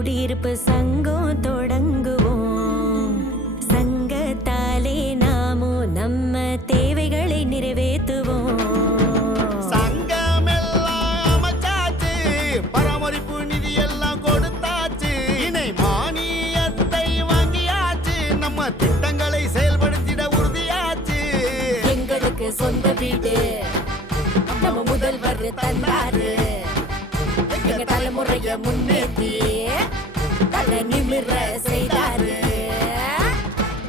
குடியிருப்பு சங்கம் தொடங்குவோம். சங்கத்தாலே நாமும் நம்ம தேவைகளை நிறைவேற்றுவோம். சங்கமெல்லாம் அமைச்சாச்சு, பராமரிப்பு நிதி எல்லாம் கொடுத்தாச்சு, இணை மானியத்தை வாங்கியாச்சு, நம்ம திட்டங்களை செயல்படுத்திட உறுதியாச்சு. எங்களுக்கு சொந்த வீடு நம்ம முதல்வர் தந்தாரு. எங்க தலைமுறைய முன்னேற்றி தலை நிமிர செய்தாரு.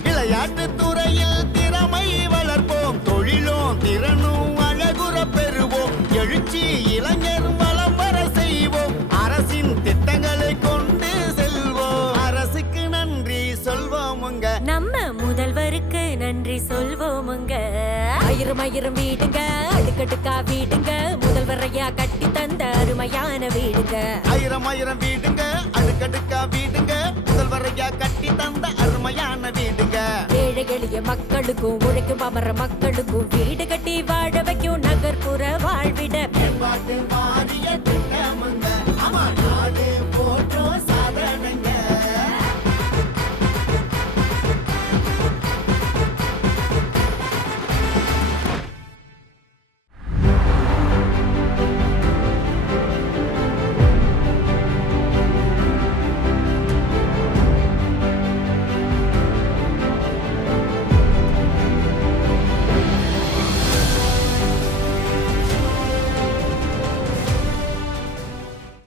விளையாட்டு துறையில் திறமை வளர்ப்போம், தொழிலும் திறனும் அழகுற பெறுவோம், எழுச்சி இளைஞர் வளம் வர செய்வோம், அரசின் திட்டங்களை கொண்டு செல்வோம், அரசுக்கு நன்றி சொல்வோமுங்க, நம்ம முதல்வருக்கு நன்றி சொல்வோமுங்க. ஆயிரம் ஆயிரம் வீடுங்க, அடுக்கடுக்கா வீடுங்க, முதல்வரையா கட்டி தந்த அருமையான வீடுங்க. ஆயிரம் ஆயிரம் வீடுங்க, அடுக்கடுக்கா வீடுங்க, முதல்வரையா கட்டி தந்த அருமையான வீடுங்க. ஏழை எளிய மக்களுக்கும் உழைக்கும் அமர மக்களுக்கும் வீடு கட்டி